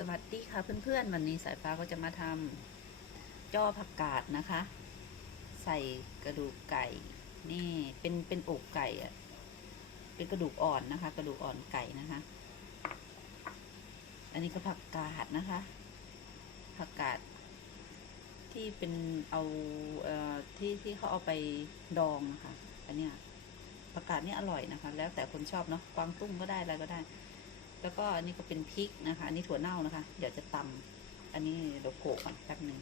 สวัสดีค่ะเพื่อนๆ วันนี้สายฟ้าก็จะมาทำจ้อผักกาดนะคะ ใส่กระดูกไก่ นี่เป็นเป็นอกไก่อะเป็นกระดูกอ่อนนะคะ กระดูกอ่อนไก่นะคะ อันนี้ก็ผักกาดนะคะ ผักกาด ที่เป็นเอาเอ่อที่ที่เขาเอาไปดองนะคะอันเนี้ยผักกาดนี่อร่อยนะคะ แล้วแต่คนชอบเนาะกวางตุ้งก็ได้อะไรก็ได้ แล้วก็อันนี้ก็เป็นพริกนะคะ อันนี้ถั่วเน่านะคะ เดี๋ยวจะตำอันนี้เดี๋ยวโขกก่อนแป๊บหนึ่ง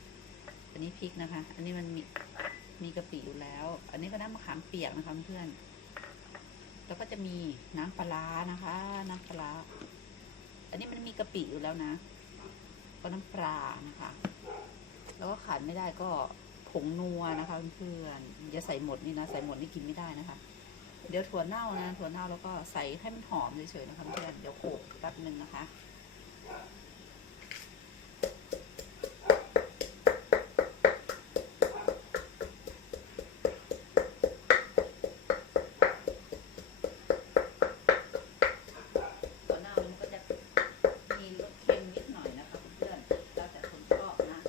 อันนี้พริกนะคะ อันนี้มันมีมีกะปิอยู่แล้ว อันนี้ก็น้ำมะขามเปียกนะคะเพื่อนแล้วก็จะมีน้ำปลานะคะ น้ำปลา อันนี้มันมีกะปิอยู่แล้วนะ ก็น้ำปลานะคะ แล้วก็ขาดไม่ได้ก็ผงนัวนะคะเพื่อนอย่าใส่หมดนี่นะ ใส่หมดนี่กินไม่ได้นะคะ เดี๋ยวถั่วเน่านะถั่วเน่าแล้วก็ใส่ให้มันหอมเฉยๆนะคะเพื่อนเดี๋ยวโขลกแป๊บนึงนะคะ ถั่วเน่ามันก็จะมีรสเค็มนิดหน่อยนะคะเพื่อนๆแล้วแต่คนชอบนะ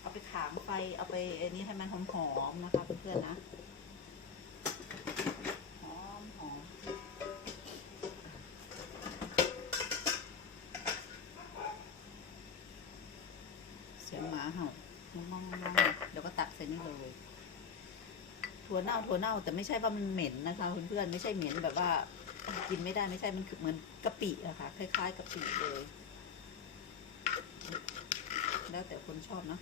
เอาไปขามไฟเอาไปไอันนี้ให้มันหอมๆนะคะเพื่อนๆนะ หอมหอมเสียงหมาเห่ามองมองมองเดี๋ยวก็ตักใส่นี่เลย ถั่ว เน่าถั่วเน่าแต่ไม่ใช่ว่ามันเหม็นนะคะเพื่อนๆไม่ใช่เหม็นแบบว่ากินไม่ได้ไม่ใช่มันคือเหมือนกะปิอะค่ะคล้ายๆกะปิเลย แล้วแต่คนชอบเนาะ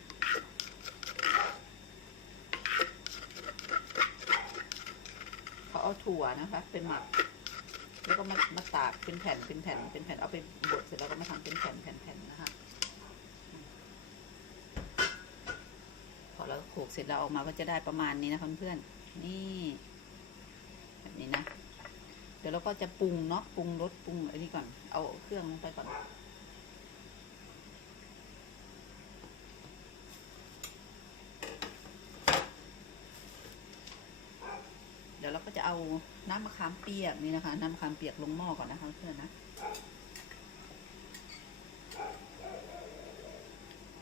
เขาเอาถั่วนะคะไปหมักแล้วก็มามาตากเป็นแผ่นเป็นแผ่นเป็นแผ่นเอาไปบดเสร็จแล้วก็มาทำเป็นแผ่นแผ่นแผ่นนะคะพอเราโขกเสร็จแล้วออกมาก็จะได้ประมาณนี้นะเพื่อนๆ นี่แบบนี้นะ เดี๋ยวเราก็จะปรุงเนาะปรุงรสปรุงอันนี้ก่อน เอาเครื่องลงไปก่อนเดี๋ยวเราก็จะเอาน้ำมะขามเปียกนี่นะคะ น้ำมะขามเปียกลงหม้อก่อนนะคะเพื่อนนะ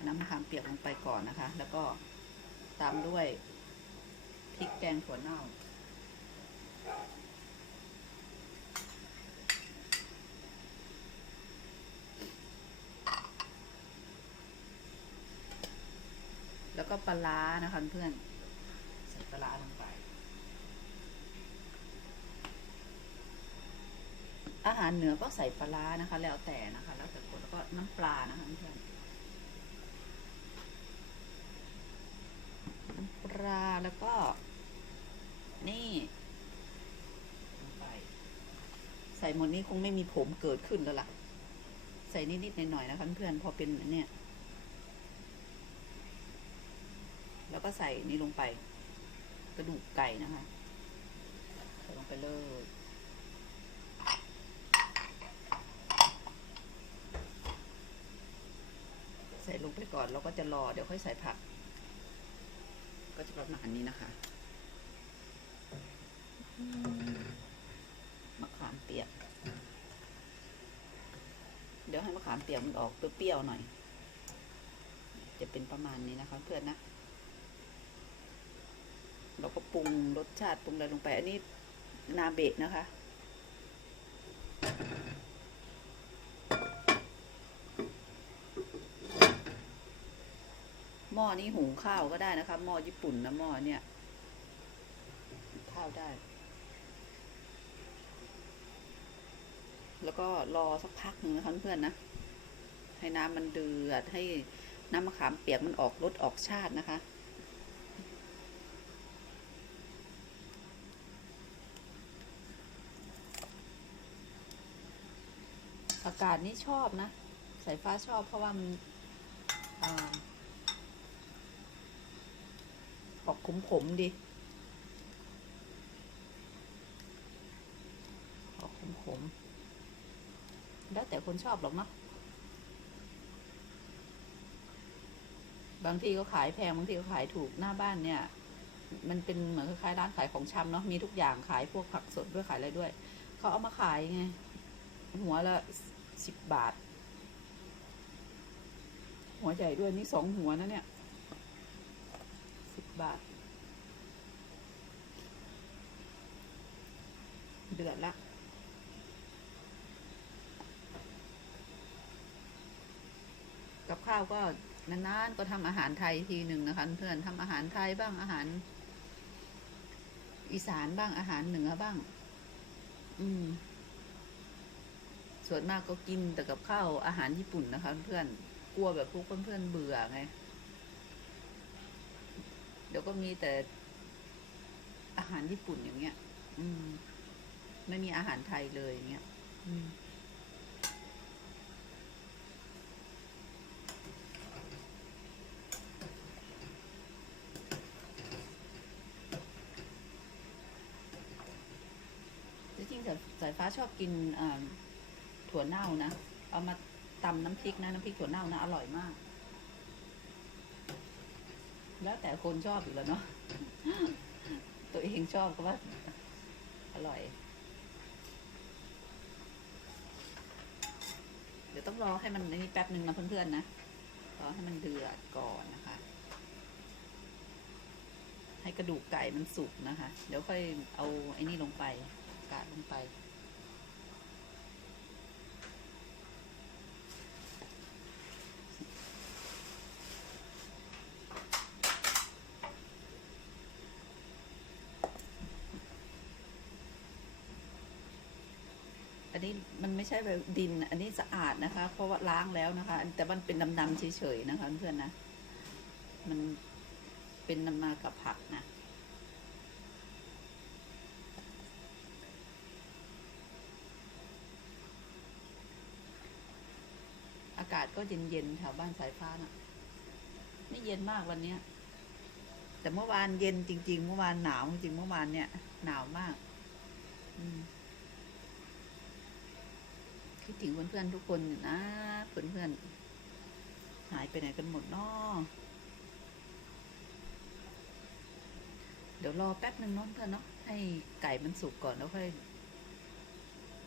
น้ำมะขามเปียกลงไปก่อนนะคะ แล้วก็ตามด้วย พริกแกงถั่วเน่า แล้วก็ปลาร้านะคะเพื่อนใส่ปลาร้าลงไป อาหารเหนือก็ใส่ปลาร้านะคะ แล้วแต่นะคะ แล้วแต่คนแล้วก็น้ำปลานะคะเพื่อนน้ำปลาแล้วก็ นี่ลงไป ใส่หมดนี้คงไม่มีผมเกิดขึ้นแล้วล่ะ ใส่นิดๆหน่อยๆนะคะเพื่อนพอเป็นเนี่ย แล้วก็ใส่นี่ลงไป กระดูกไก่นะคะ ใส่ลงไปเลยใส่ลงไปก่อนแล้วก็จะรอเดี๋ยวค่อยใส่ผัก ก็จะประมาณนี้นะคะ เปียก เดี๋ยวให้มะขามเปียกมันออกเปรี้ยวๆหน่อย จะเป็นประมาณนี้นะคะเพื่อนนะ เราก็ปรุงรสชาติปรุงอะไรลงไป อันนี้นาเบะนะคะหม้อนี้หุงข้าวก็ได้นะคะหม้อญี่ปุ่นนะหม้อเนี่ยข้าวได้ แล้วก็รอสักพักหนึ่งนะคะเพื่อนๆนะ ให้น้ำมันเดือด ให้น้ำมะขามเปียกมันออกรสออกชาตินะคะ อากาศนี่ชอบนะ สายฟ้าชอบเพราะว่ามันออกขมขมดี ออกขมขม แล้วแต่คนชอบหรอกเนาะบางทีก็ขายแพงบางทีก็ขายถูกหน้าบ้านเนี่ย มันเป็นเหมือนคล้ายร้านขายของชำเนาะมีทุกอย่างขายพวกผักสดด้วยขายอะไรด้วยเขาเอามาขายไงหัวละสิบบาท หัวใหญ่ด้วยนี่สองหัวนะเนี่ยสิบบาท เดือดละ กับ ข้าวก็นานๆก็ทำอาหารไทยทีหนึ่งนะคะ เพื่อนทำอาหารไทยบ้างอาหาร อีสานบ้างอาหารเหนือบ้าง อืม ส่วนมากก็กินแต่กับข้าวอาหารญี่ปุ่นนะคะ เพื่อนกลัวแบบพวกเพื่อนๆเบื่อไงเดี๋ยวก็มีแต่อาหารญี่ปุ่นอย่างเงี้ย อืม ไม่มีอาหารไทยเลยอย่างเงี้ย อืม จริงๆสายฟ้าชอบกินถั่วเน่านะเอามาตำน้ำพริกนะน้ำพริกถั่วเน่านะอร่อยมาก แล้วแต่คนชอบอีกแล้วเนาะตัวเองชอบก็ว่า อร่อย เดี๋ยวต้องรอให้มันนี่แป๊บหนึ่งนะเพื่อนๆนะรอให้มันเดือดก่อนนะคะ ให้กระดูกไก่มันสุกนะคะ เดี๋ยวค่อยเอาไอ้นี่ลงไป กาดลงไป อันนี้มันไม่ใช่แบบดิน อันนี้สะอาดนะคะ เพราะว่าล้างแล้วนะคะ แต่มันเป็นดำๆเฉยๆนะคะเพื่อนนะ มันเป็นนำมากับผักนะากาศก็เย็นๆแถวบ้านสายฟ้าน่ะ ไม่เย็นมากวันเนี้ย แต่เมื่อวานเย็นจริง ๆ เมื่อวานหนาวจริงเมื่อวานเนี่ย หนาวมาก อืมคิดถึงเพื่อนๆทุกคนนะเพื่อนๆหายไปไหนกันหมดนาะเดี๋ยวรอแป๊บหนึ่งน้องเพื่อนเนาะให้ไก่มันสุกก่อนแล้วค่อย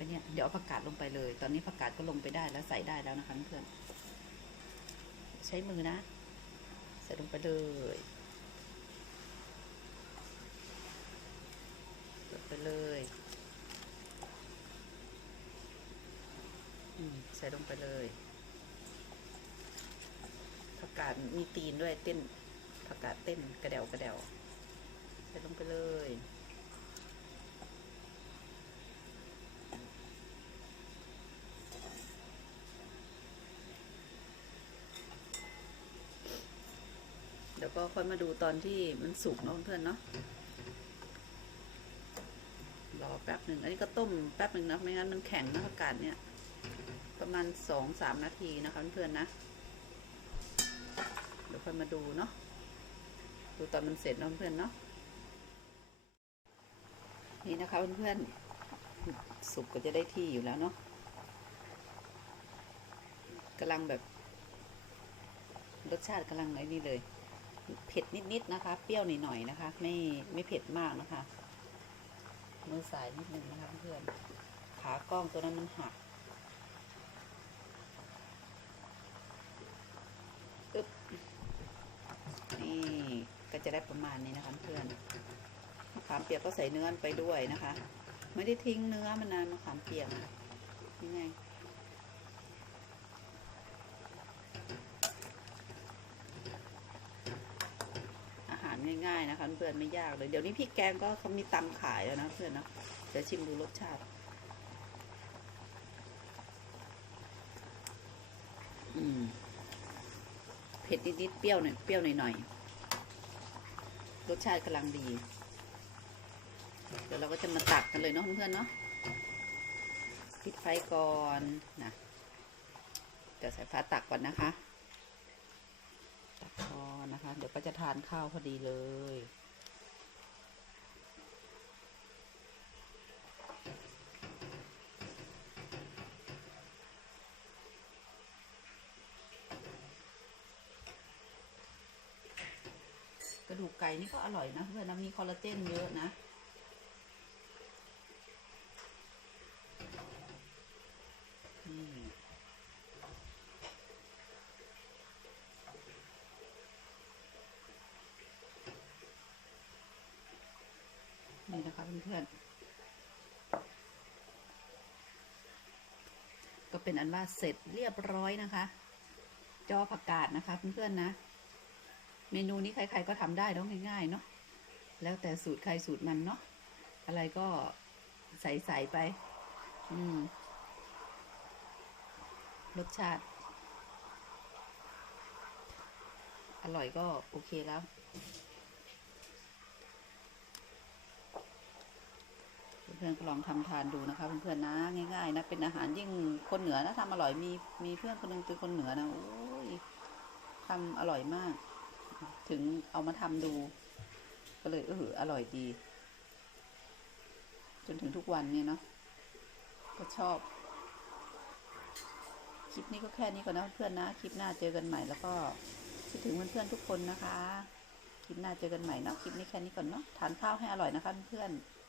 ไอเนี่ยเดี๋ยวเอาผักกาดลงไปเลย ตอนนี้ผักกาดก็ลงไปได้แล้วใส่ได้แล้วนะคะเพื่อนใช้มือนะ ใส่ลงไปเลยใส่ไปเลยใส่ลงไปเลยผักกาดมีตีนด้วยเต้นผักกาดเต้นกระเดวกระเดวใส่ลงไปเลย ดี๋ยวก็ค่อยมาดูตอนที่มันสุกเนาะเพื่อนเนาะรอแป๊บหนึ่งอันนี้ก็ต้มแป๊บหนึ่งนะไม่งั้นมันแข็งนะอากาศเนี่ย ประมาณสองสามนาทีนะคะเพื่อนๆนะ เดี๋ยวค่อยมาดูเนาะดูตอนมันเสร็จเนาะเพื่อนๆเนาะนี่นะคะเพื่อนๆสุกก็จะได้ที่อยู่แล้วเนาะกำลังแบบ รสชาติกำลังไอ้นี่เลย เผ็ดนิดๆนะคะ เปรี้ยวหน่อยๆนะคะ ไม่ไม่เผ็ดมากนะคะ มือสายนิดนึงนะคะเพื่อนขากล้องตัวนั้นมันหักอึ๊บนี่ก็จะได้ประมาณนี้นะคะเพื่อนมะขามเปียกก็ใส่เนื้อไปด้วยนะคะ ไม่ได้ทิ้งเนื้อมันนานมะขามเปียกนะนี่ไง อาหาร ง่ายๆนะคะ เพื่อนไม่ยากเลย เดี๋ยวนี้พริกแกงก็เขามีตำขายแล้วนะเพื่อนเนาะเดี๋ยวชิมดูรสชาติ อืม เผ็ดนิดๆเปรี้ยวหน่อยเปรี้ยวหน่อยๆรสชาติกำลังดี เดี๋ยวเราก็จะมาตักกันเลยเนาะเพื่อนๆเนาะปิดไฟก่อนนะเดี๋ยวใส่ฟ้าตักก่อนนะคะ เดี๋ยวก็จะทานข้าวพอดีเลย กระดูกไก่นี่ก็อร่อยนะเพื่อนนะมีคอลลาเจนเยอะนะ เพื่อนก็เป็นอันว่าเสร็จเรียบร้อยนะคะ จอผักกาดนะคะเพื่อนๆนะ เมนูนี้ใครๆก็ทำได้แล้วง่ายๆเนาะแล้วแต่สูตรใครสูตรมันเนาะอะไรก็ใส่ๆไปรสชาติ อร่อยก็โอเคแล้ว พื่อนๆก็ลองทำทานดูนะคะเพื่อนๆนะง่ายๆนะเป็นอาหารยิ่งคนเหนือนะทำอร่อยมีมีเพื่อนคนหนึงเป็นคนเหนือนะโอ้ยทำอร่อยมาก ถึงเอามาทำดู ก็เลยเอออร่อยดี จนถึงทุกวันเนี่ยเนาะก็ชอบ คลิปนี้ก็แค่นี้ก่อนนะเพื่อนนะคลิปหน้าเจอกันใหม่แล้วก็คิดถึงเพื่อนๆทุกคนนะคะ คลิปหน้าเจอกันใหม่เนาะคลิปนี้แค่นี้ก่อนเนาะทานข้าวให้อร่อยนะคะเพื่อนๆ